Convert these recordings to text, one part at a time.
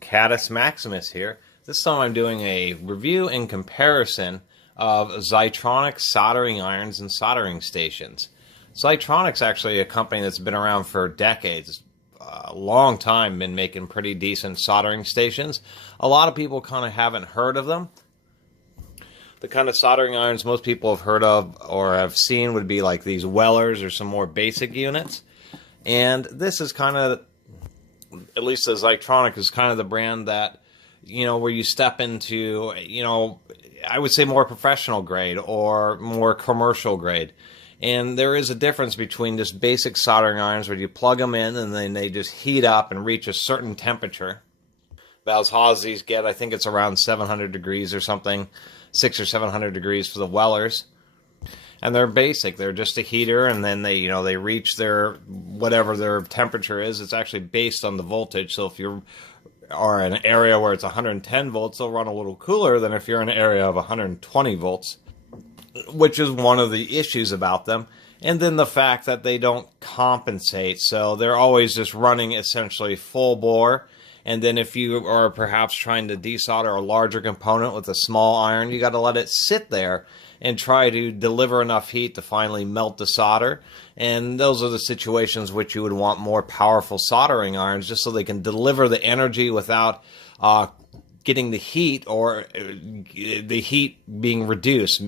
Catus Maximus here. This time I'm doing a review and comparison of XyTronic soldering irons and soldering stations. XyTronic's actually a company that's been around for decades. A long time, been making pretty decent soldering stations. A lot of people kind of haven't heard of them. The kind of soldering irons most people have heard of or have seen would be like these Wellers or some more basic units. And this is kind of, at least the XyTronic is kind of the brand that, where you step into, I would say more professional grade or more commercial grade. And there is a difference between just basic soldering irons where you plug them in and then they just heat up and reach a certain temperature. About as hot as these get, I think it's around 700 degrees or something, 600 or 700 degrees for the Wellers. And they're basic. They're just a heater, and then they reach their, whatever their temperature is. It's actually based on the voltage. So if you are in an area where it's 110 volts, they'll run a little cooler than if you're in an area of 120 volts, which is one of the issues about them. And then the fact that they don't compensate. So they're always just running essentially full bore. And then if you are perhaps trying to desolder a larger component with a small iron, you got to let it sit there and try to deliver enough heat to finally melt the solder. And those are the situations which you would want more powerful soldering irons, just so they can deliver the energy without getting the heat or the heat being reduced.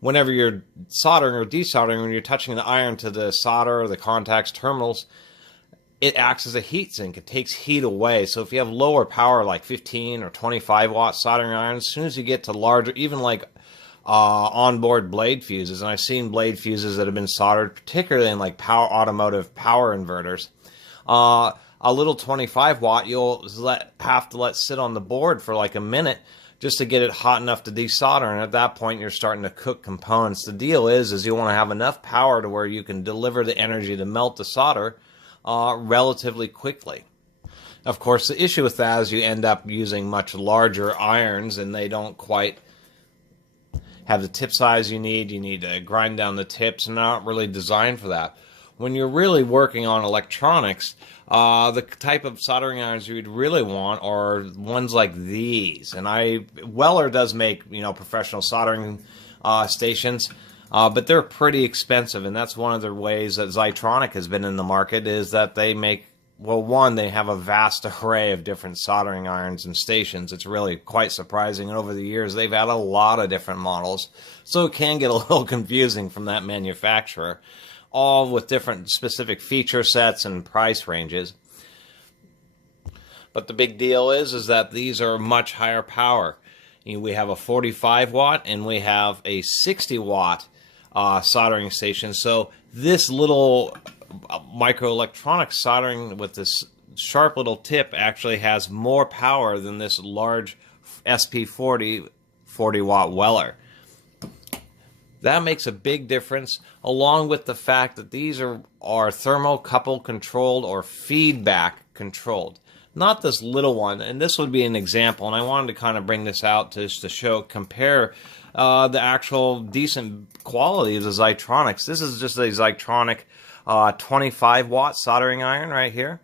Whenever you're soldering or desoldering, when you're touching the iron to the solder or the contacts terminals, it acts as a heat sink. It takes heat away. So if you have lower power, like 15 or 25 watt soldering irons, as soon as you get to larger, even like onboard blade fuses, and I've seen blade fuses that have been soldered, particularly in like automotive power inverters, a little 25 watt you'll have to let sit on the board for like a minute just to get it hot enough to desolder, and at that point you're starting to cook components. The deal is you want to have enough power to where you can deliver the energy to melt the solder relatively quickly. Of course, the issue with that is you end up using much larger irons, and they don't quite have the tip size you need. You need to grind down the tips, and they're not really designed for that. When you're really working on electronics, the type of soldering irons you'd really want are ones like these. And Weller does make professional soldering stations. But they're pretty expensive, and that's one of the ways that XyTronic has been in the market, is that they make, well, one, they have a vast array of different soldering irons and stations. It's really quite surprising, and over the years they've had a lot of different models, so it can get a little confusing from that manufacturer, all with different specific feature sets and price ranges. But the big deal is that these are much higher power. We have a 45 watt and we have a 60 watt soldering station. So this little microelectronic soldering with this sharp little tip actually has more power than this large SP40 40 watt Weller. That makes a big difference, along with the fact that these are thermocouple controlled or feedback controlled. Not this little one, and this would be an example, and I wanted to kind of bring this out just to compare the actual decent quality of the XyTronics. This is just a XyTronic 25 watt soldering iron right here.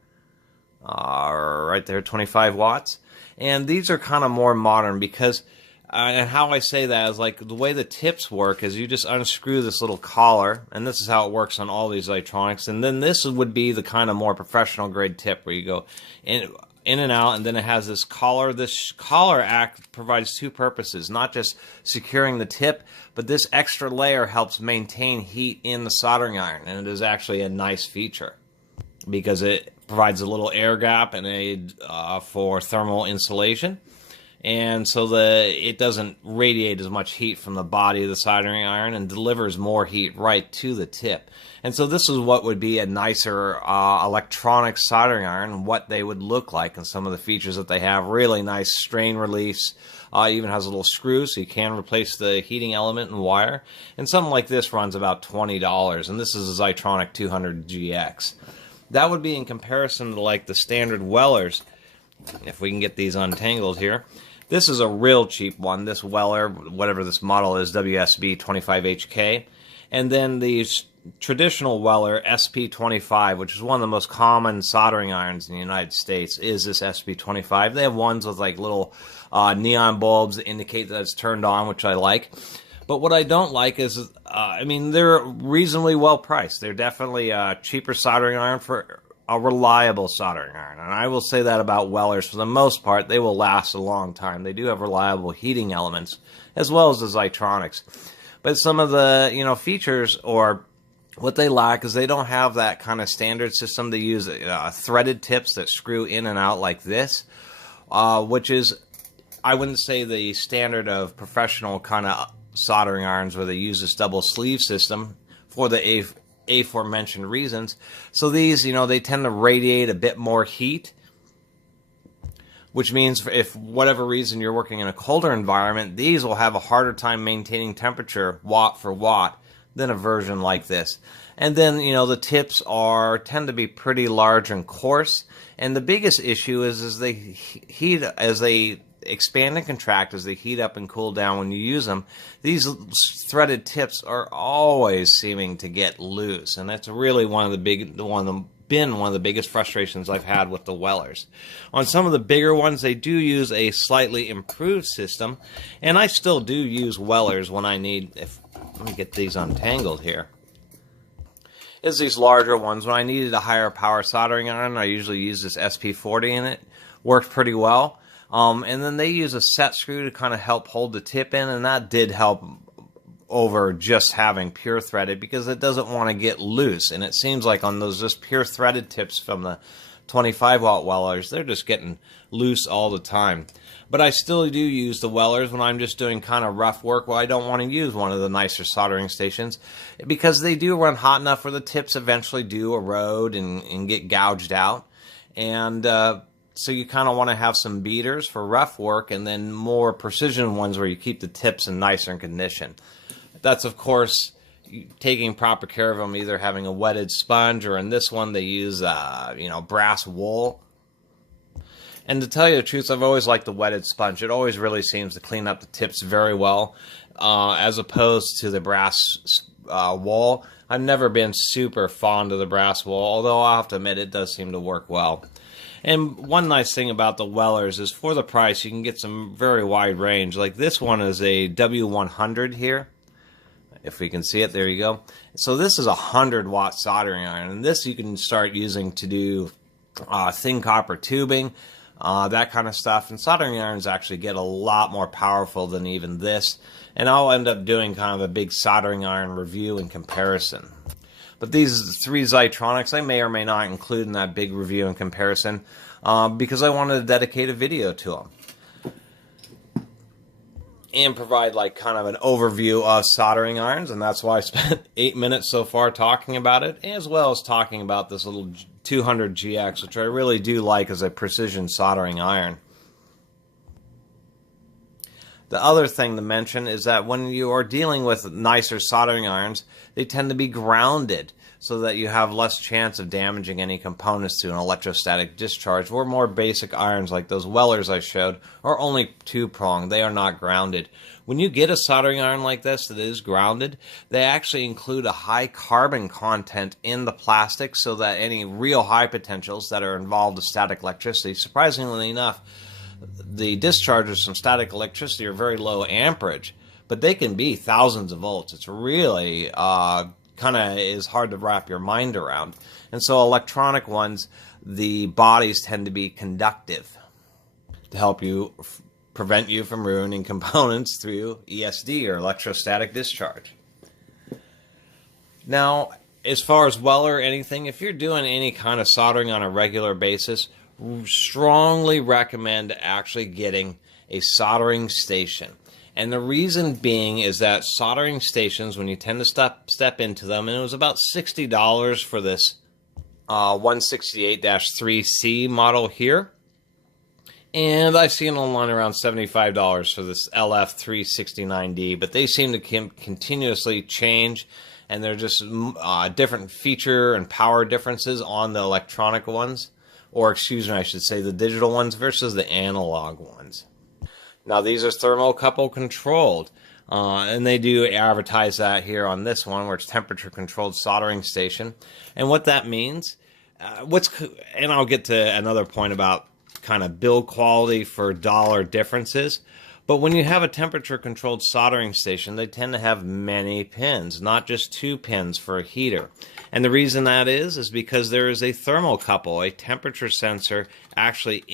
Right there, 25 watts. And these are kind of more modern because, and how I say that is like the way the tips work is you just unscrew this little collar, and this is how it works on all these XyTronics. And then this would be the kind of more professional grade tip where you go in and out, and then it has this collar. This collar provides two purposes, not just securing the tip, but this extra layer helps maintain heat in the soldering iron, and it is actually a nice feature because it provides a little air gap and for thermal insulation. And so it doesn't radiate as much heat from the body of the soldering iron and delivers more heat right to the tip. And so this is what would be a nicer electronic soldering iron, what they would look like, and some of the features that they have. Really nice strain release. Even has a little screw so you can replace the heating element and wire. And something like this runs about $20, and this is a XyTronic 200GX. That would be in comparison to like the standard Wellers, if we can get these untangled here. This is a real cheap one, this Weller, whatever this model is, WSB 25HK. And then these traditional Weller SP25, which is one of the most common soldering irons in the United States, is this SP25. They have ones with like little neon bulbs that indicate that it's turned on, which I like. But what I don't like is, I mean, they're reasonably well priced. They're definitely a cheaper soldering iron for a reliable soldering iron. And I will say that about Wellers. For the most part, they will last a long time. They do have reliable heating elements, as well as the XyTronics. But some of the, features or what they lack is they don't have that kind of standard system. They use threaded tips that screw in and out like this, which is, I wouldn't say the standard of professional kind of soldering irons where they use this double sleeve system for the aforementioned reasons. So these, they tend to radiate a bit more heat, which means if whatever reason you're working in a colder environment, these will have a harder time maintaining temperature watt for watt than a version like this. And then, the tips tend to be pretty large and coarse. And the biggest issue is they heat as they expand and contract, as they heat up and cool down when you use them. These threaded tips are always seeming to get loose, and that's really one of the biggest frustrations I've had with the Wellers. On some of the bigger ones, they do use a slightly improved system, and I still do use Wellers when I need. Let me get these untangled here. Is these larger ones. When I needed a higher power soldering iron, I usually use this SP40 in it. Works pretty well. And then they use a set screw to kind of help hold the tip in, and that did help over just having pure threaded because it doesn't want to get loose. And it seems like on those just pure threaded tips from the 25 watt Wellers, they're just getting loose all the time. But I still do use the Wellers when I'm just doing kind of rough work. Well, I don't want to use one of the nicer soldering stations because they do run hot enough where the tips eventually do erode and get gouged out. And so you kind of want to have some beaters for rough work and then more precision ones where you keep the tips in nicer condition. That's, of course, taking proper care of them, either having a wetted sponge, or in this one they use, brass wool. And to tell you the truth, I've always liked the wetted sponge. It always really seems to clean up the tips very well, as opposed to the brass wool. I've never been super fond of the brass wool, although I'll have to admit it does seem to work well. And one nice thing about the Wellers is for the price, you can get some very wide range. Like this one is a W100 here. If we can see it, there you go. So this is a 100 watt soldering iron, and this you can start using to do thin copper tubing, that kind of stuff. And soldering irons actually get a lot more powerful than even this. And I'll end up doing kind of a big soldering iron review and comparison. But these 3 XyTronics I may or may not include in that big review and comparison because I wanted to dedicate a video to them and provide like kind of an overview of soldering irons, and that's why I spent 8 minutes so far talking about it, as well as talking about this little 200 GX, which I really do like as a precision soldering iron. The other thing to mention is that when you are dealing with nicer soldering irons, they tend to be grounded so that you have less chance of damaging any components to an electrostatic discharge, where more basic irons like those Wellers I showed are only 2-pronged. They are not grounded. When you get a soldering iron like this that is grounded, they actually include a high carbon content in the plastic so that any real high potentials that are involved with static electricity, surprisingly enough, the discharges from static electricity are very low amperage, but they can be thousands of volts. It's really kind of is hard to wrap your mind around. And so electronic ones, the bodies tend to be conductive to help you prevent you from ruining components through ESD or electrostatic discharge. Now, as far as Weller or anything, if you're doing any kind of soldering on a regular basis, strongly recommend actually getting a soldering station. And the reason being is that soldering stations, when you tend to step into them, and it was about $60 for this 168-3C model here, and I've seen online around $75 for this LF369D, but they seem to continuously change, and they're just different feature and power differences on the electronic ones, or excuse me, I should say the digital ones versus the analog ones. Now these are thermocouple controlled. And they do advertise that here on this one, where it's temperature controlled soldering station. And what that means, and I'll get to another point about kind of build quality for dollar differences. But when you have a temperature controlled soldering station, they tend to have many pins, not just 2 pins for a heater. And the reason that is because there is a thermocouple, a temperature sensor, actually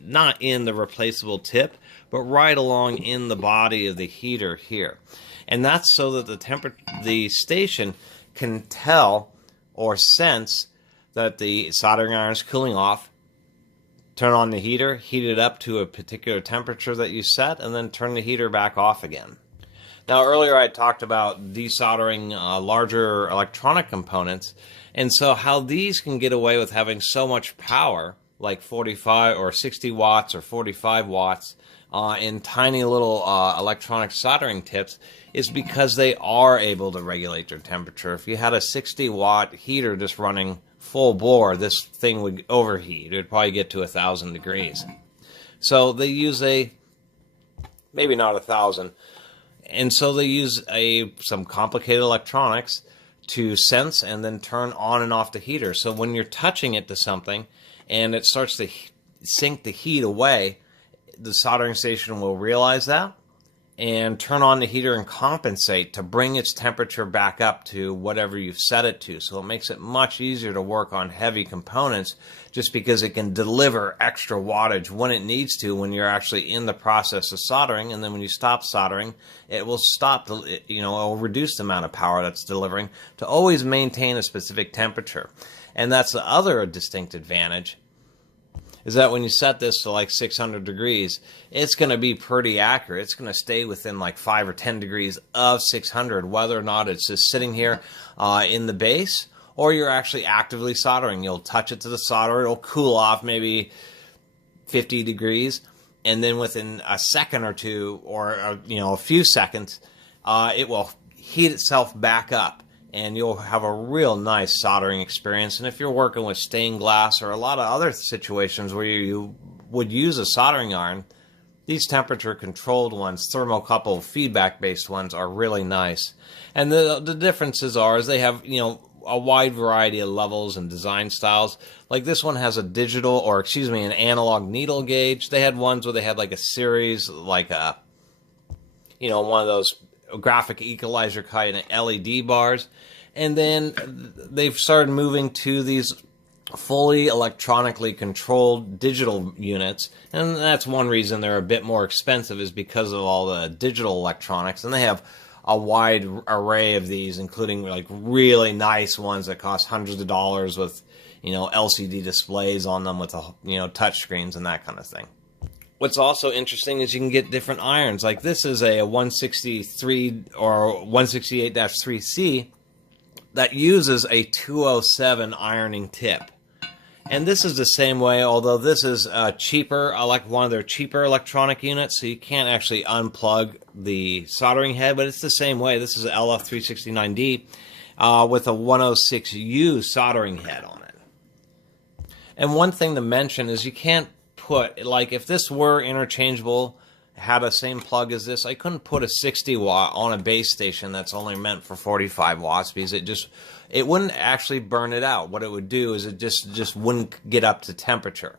not in the replaceable tip, but right along in the body of the heater here. And that's so that the station can tell or sense that the soldering iron is cooling off, turn on the heater, heat it up to a particular temperature that you set, and then turn the heater back off again. Now, earlier I talked about desoldering larger electronic components, and so how these can get away with having so much power, like 45 or 60 watts or 45 watts, in tiny little electronic soldering tips, is because they are able to regulate their temperature. If you had a 60-watt heater just running full bore, this thing would overheat. It would probably get to 1,000 degrees. So they use maybe not 1,000, and so they use some complicated electronics to sense and then turn on and off the heater. So when you're touching it to something and it starts to sink the heat away, the soldering station will realize that and turn on the heater and compensate to bring its temperature back up to whatever you've set it to. So it makes it much easier to work on heavy components, just because it can deliver extra wattage when it needs to when you're actually in the process of soldering. And then when you stop soldering, it will it will reduce the amount of power that's delivering to always maintain a specific temperature. And that's the other distinct advantage, is that when you set this to like 600 degrees, it's going to be pretty accurate. It's going to stay within like 5 or 10 degrees of 600, whether or not it's just sitting here in the base or you're actually actively soldering. You'll touch it to the solder, it'll cool off maybe 50 degrees, and then within a second or two, or a few seconds, it will heat itself back up, and you'll have a real nice soldering experience. And if you're working with stained glass or a lot of other situations where you would use a soldering iron, these temperature-controlled ones, thermocouple feedback-based ones, are really nice. And the differences is they have, a wide variety of levels and design styles. Like this one has an analog needle gauge. They had ones where they had like a series, like one of those graphic equalizer kind of LED bars. And then they've started moving to these fully electronically controlled digital units, and that's one reason they're a bit more expensive, is because of all the digital electronics. And they have a wide array of these, including like really nice ones that cost hundreds of dollars with LCD displays on them with touch screens and that kind of thing. What's also interesting is you can get different irons. Like this is a 163 or 168-3C that uses a 207 ironing tip. And this is the same way, although this is cheaper, like one of their cheaper electronic units, so you can't actually unplug the soldering head, but it's the same way. This is an LF369D with a 106U soldering head on it. And one thing to mention is you can't put, like if this were interchangeable, had a same plug as this, I couldn't put a 60 watt on a base station that's only meant for 45 watts, because it wouldn't actually burn it out. What it would do is it just wouldn't get up to temperature.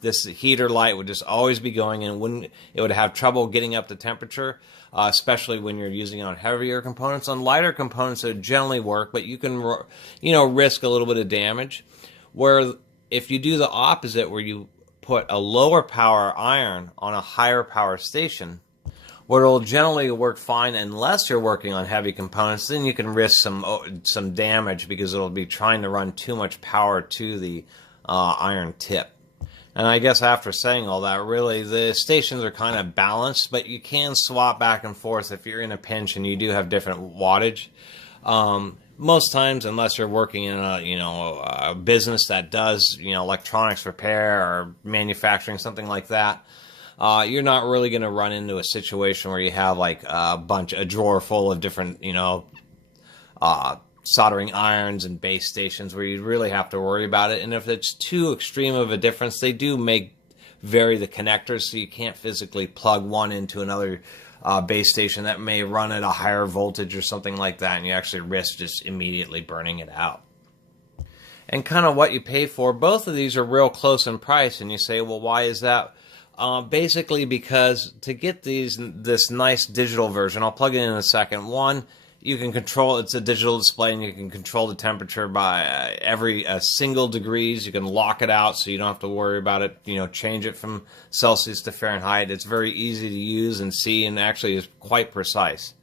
This heater light would just always be going, and it would have trouble getting up to temperature, especially when you're using it on heavier components. On lighter components, it would generally work, but you can risk a little bit of damage. Where if you do the opposite, where you put a lower power iron on a higher power station, where it'll generally work fine unless you're working on heavy components, then you can risk some damage, because it'll be trying to run too much power to the iron tip. And I guess after saying all that, really the stations are kind of balanced, but you can swap back and forth if you're in a pinch and you do have different wattage. Most times, unless you're working in a business that does electronics repair or manufacturing, something like that, you're not really going to run into a situation where you have like a drawer full of different soldering irons and base stations where you really have to worry about it. And if it's too extreme of a difference, they do vary the connectors, so you can't physically plug one into another base station that may run at a higher voltage or something like that, and you actually risk just immediately burning it out. And kind of what you pay for, both of these are real close in price, and you say, well, why is that? Basically because to get this nice digital version, I'll plug it in a second. One, you can control, it's a digital display, and you can control the temperature by every single degrees. You can lock it out so you don't have to worry about it, change it from Celsius to Fahrenheit. It's very easy to use and see, and actually is quite precise.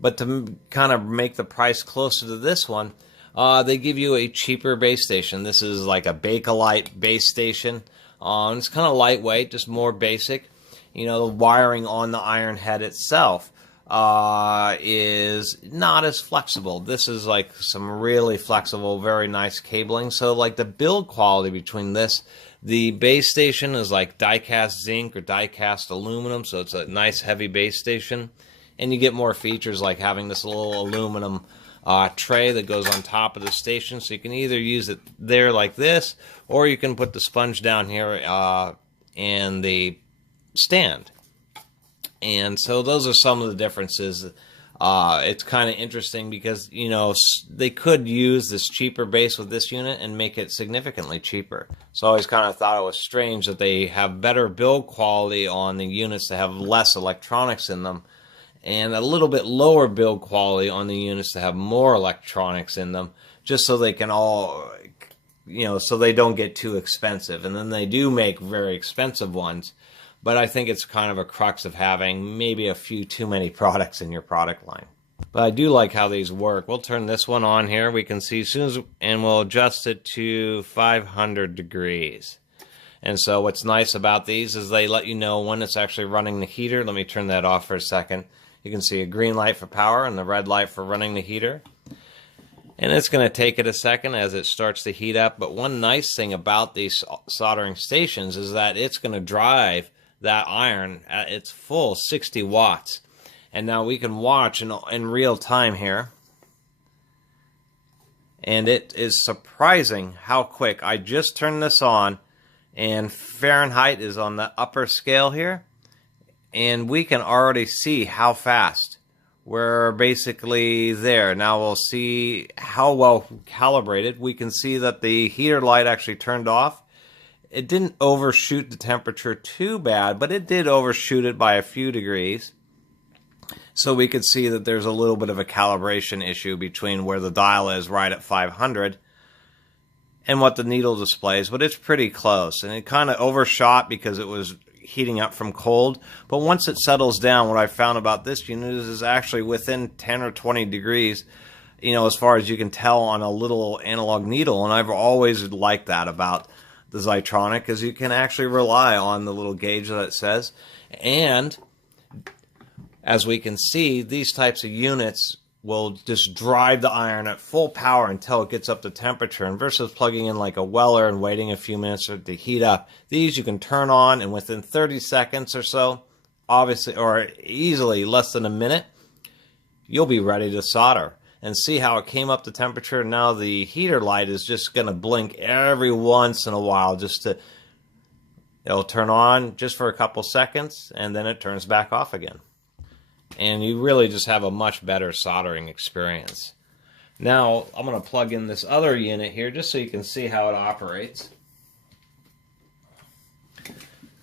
But to kind of make the price closer to this one, they give you a cheaper base station. This is like a Bakelite base station. It's kind of lightweight, just more basic. The wiring on the iron head itself is not as flexible. This is like some really flexible, very nice cabling. So like the build quality between this, the base station is like die-cast zinc or die-cast aluminum, so it's a nice heavy base station. And you get more features like having this little aluminum tray that goes on top of the station, so you can either use it there like this, or you can put the sponge down here in the stand. And so those are some of the differences. It's kind of interesting because, they could use this cheaper base with this unit and make it significantly cheaper. So I always kind of thought it was strange that they have better build quality on the units that have less electronics in them, and a little bit lower build quality on the units that have more electronics in them, just so they can all, so they don't get too expensive. And then they do make very expensive ones, but I think it's kind of a crux of having maybe a few too many products in your product line. But I do like how these work. We'll turn this one on here. We can see and we'll adjust it to 500 degrees. And so what's nice about these is they let you know when it's actually running the heater. Let me turn that off for a second. You can see a green light for power and the red light for running the heater. And it's going to take it a second as it starts to heat up. But one nice thing about these soldering stations is that it's going to drive that iron at its full 60 watts. And now we can watch in real time here. And it is surprising how quick. I just turned this on, and Fahrenheit is on the upper scale here. And we can already see how fast we're basically there. Now we'll see how well calibrated. We can see that the heater light actually turned off. It didn't overshoot the temperature too bad, but it did overshoot it by a few degrees. So we could see that there's a little bit of a calibration issue between where the dial is right at 500 and what the needle displays, but it's pretty close. And it kind of overshot because it was heating up from cold. But once it settles down, what I found about this unit is actually within 10 or 20 degrees, as far as you can tell on a little analog needle. And I've always liked that about the XyTronic, is you can actually rely on the little gauge that it says. And as we can see, these types of units will just drive the iron at full power until it gets up to temperature. And versus plugging in like a Weller and waiting a few minutes for it to heat up, these you can turn on, and within 30 seconds or so, obviously, or easily less than a minute, you'll be ready to solder. And see how it came up to temperature. Now the heater light is just going to blink every once in a while, it'll turn on just for a couple seconds, and then it turns back off again. And you really just have a much better soldering experience. Now, I'm going to plug in this other unit here just so you can see how it operates.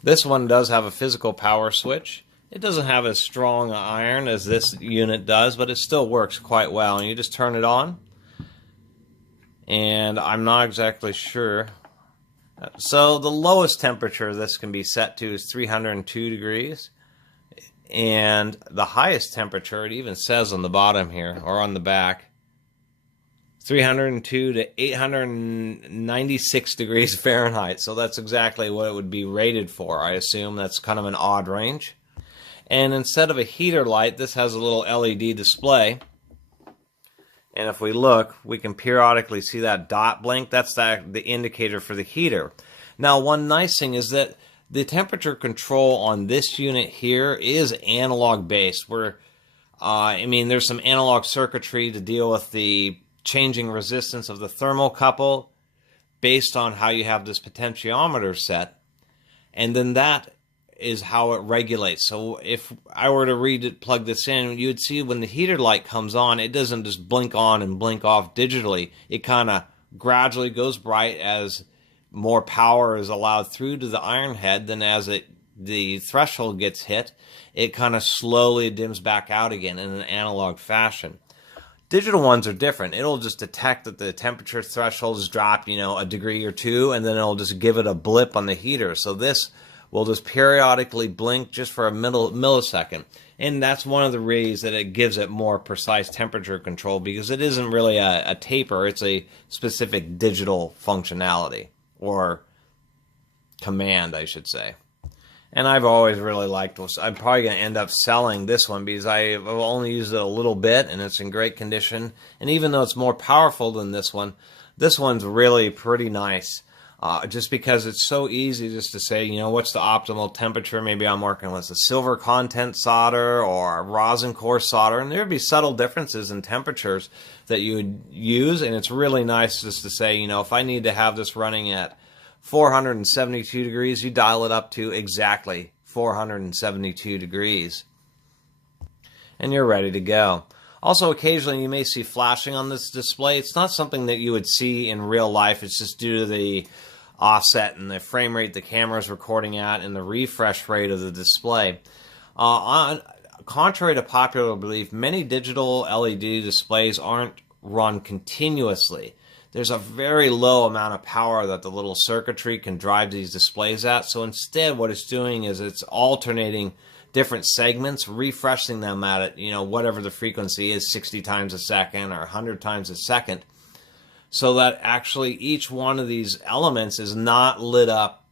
This one does have a physical power switch. It doesn't have as strong an iron as this unit does, but it still works quite well. And you just turn it on. And I'm not exactly sure. So the lowest temperature this can be set to is 302 degrees. And the highest temperature, it even says on the bottom here, or on the back, 302 to 896 degrees Fahrenheit. So that's exactly what it would be rated for. I assume that's kind of an odd range. And instead of a heater light, this has a little LED display. And if we look, we can periodically see that dot blink. That's the indicator for the heater. Now, one nice thing is that the temperature control on this unit here is analog based. There's some analog circuitry to deal with the changing resistance of the thermocouple based on how you have this potentiometer set. And then that is how it regulates. So if I were to plug this in, you would see when the heater light comes on, it doesn't just blink on and blink off digitally. It kind of gradually goes bright as more power is allowed through to the iron head. Then as the threshold gets hit, it kind of slowly dims back out again in an analog fashion. Digital ones are different. It'll just detect that the temperature threshold has dropped, a degree or two, and then it'll just give it a blip on the heater. So this will just periodically blink just for a millisecond. And that's one of the ways that it gives it more precise temperature control, because it isn't really a taper. It's a specific digital functionality, or command, I should say. And I've always really liked this. I'm probably going to end up selling this one because I've only used it a little bit and it's in great condition. And even though it's more powerful than this one's really pretty nice. Just because it's so easy just to say, what's the optimal temperature? Maybe I'm working with a silver content solder or a rosin core solder, and there would be subtle differences in temperatures that you would use. And it's really nice just to say, if I need to have this running at 472 degrees, you dial it up to exactly 472 degrees. And you're ready to go. Also, occasionally you may see flashing on this display. It's not something that you would see in real life. It's just due to the offset and the frame rate the camera is recording at and the refresh rate of the display. Contrary to popular belief, many digital LED displays aren't run continuously. There's a very low amount of power that the little circuitry can drive these displays at. So instead, what it's doing is it's alternating different segments, refreshing them at whatever the frequency is, 60 times a second or 100 times a second, so that actually each one of these elements is not lit up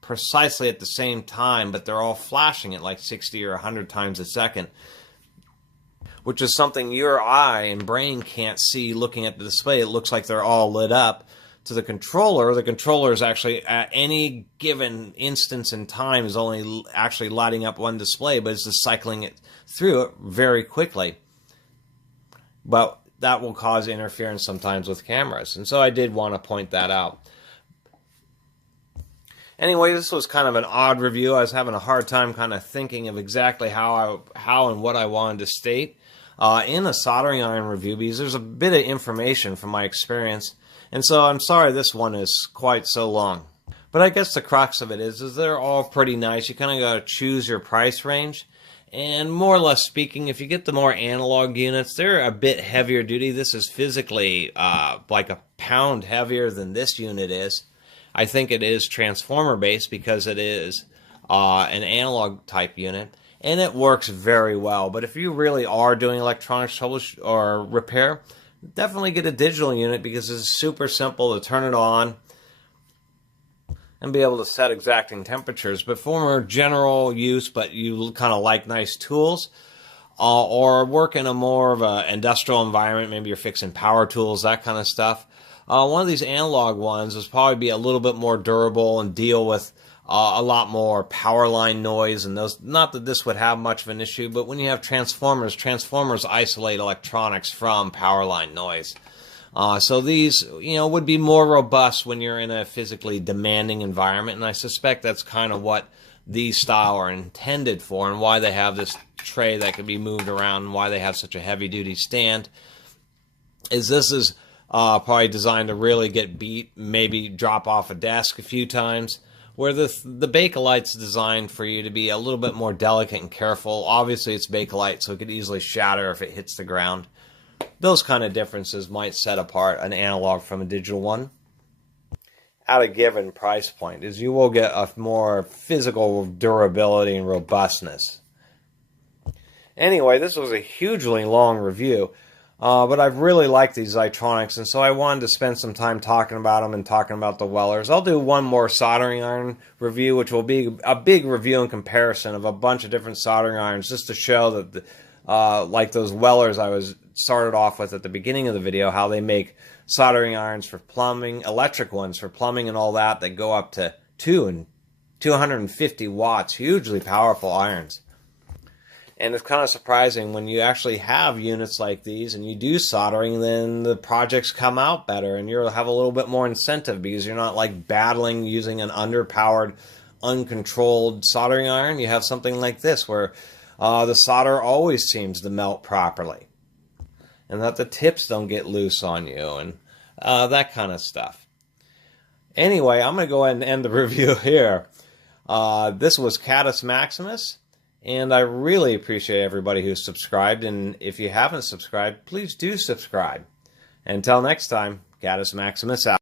precisely at the same time, but they're all flashing at like 60 or 100 times a second, which is something your eye and brain can't see looking at the display. It looks like they're all lit up. To the controller is actually at any given instance in time is only actually lighting up one display, but it's just cycling it through it very quickly. But that will cause interference sometimes with cameras, and so I did want to point that out. Anyway, this was kind of an odd review. I was having a hard time kind of thinking of exactly how and what I wanted to state in a soldering iron review, because there's a bit of information from my experience. And so I'm sorry this one is quite so long. But I guess the crux of it is they're all pretty nice. You kind of got to choose your price range. And more or less speaking, if you get the more analog units, they're a bit heavier duty. This is physically like a pound heavier than this unit is. I think it is transformer based because it is an analog type unit. And it works very well. But if you really are doing electronics troubleshoot or repair, definitely get a digital unit, because it's super simple to turn it on and be able to set exacting temperatures. But for more general use, but you kind of like nice tools, or work in a more of an industrial environment, maybe you're fixing power tools, that kind of stuff, one of these analog ones is probably be a little bit more durable and deal with a lot more power line noise and those. Not that this would have much of an issue, but when you have transformers isolate electronics from power line noise. So these, would be more robust when you're in a physically demanding environment, and I suspect that's kind of what these style are intended for, and why they have this tray that can be moved around, and why they have such a heavy-duty stand. This is probably designed to really get beat, maybe drop off a desk a few times, where the Bakelite's designed for you to be a little bit more delicate and careful. Obviously, it's Bakelite, so it could easily shatter if it hits the ground. Those kind of differences might set apart an analog from a digital one at a given price point, is you will get a more physical durability and robustness. Anyway, this was a hugely long review. But I've really liked these XyTronics, and so I wanted to spend some time talking about them and talking about the Wellers. I'll do one more soldering iron review, which will be a big review and comparison of a bunch of different soldering irons, just to show that, like those Wellers I started off with at the beginning of the video, how they make soldering irons for plumbing, electric ones for plumbing and all that go up to 250 watts, hugely powerful irons. And it's kind of surprising when you actually have units like these and you do soldering, then the projects come out better and you'll have a little bit more incentive, because you're not like battling using an underpowered uncontrolled soldering iron, you have something like this where the solder always seems to melt properly, and that the tips don't get loose on you, and that kind of stuff. Anyway, I'm going to go ahead and end the review here. This was Catus Maximus, and I really appreciate everybody who's subscribed, and if you haven't subscribed, please do subscribe. Until next time, Catus Maximus out.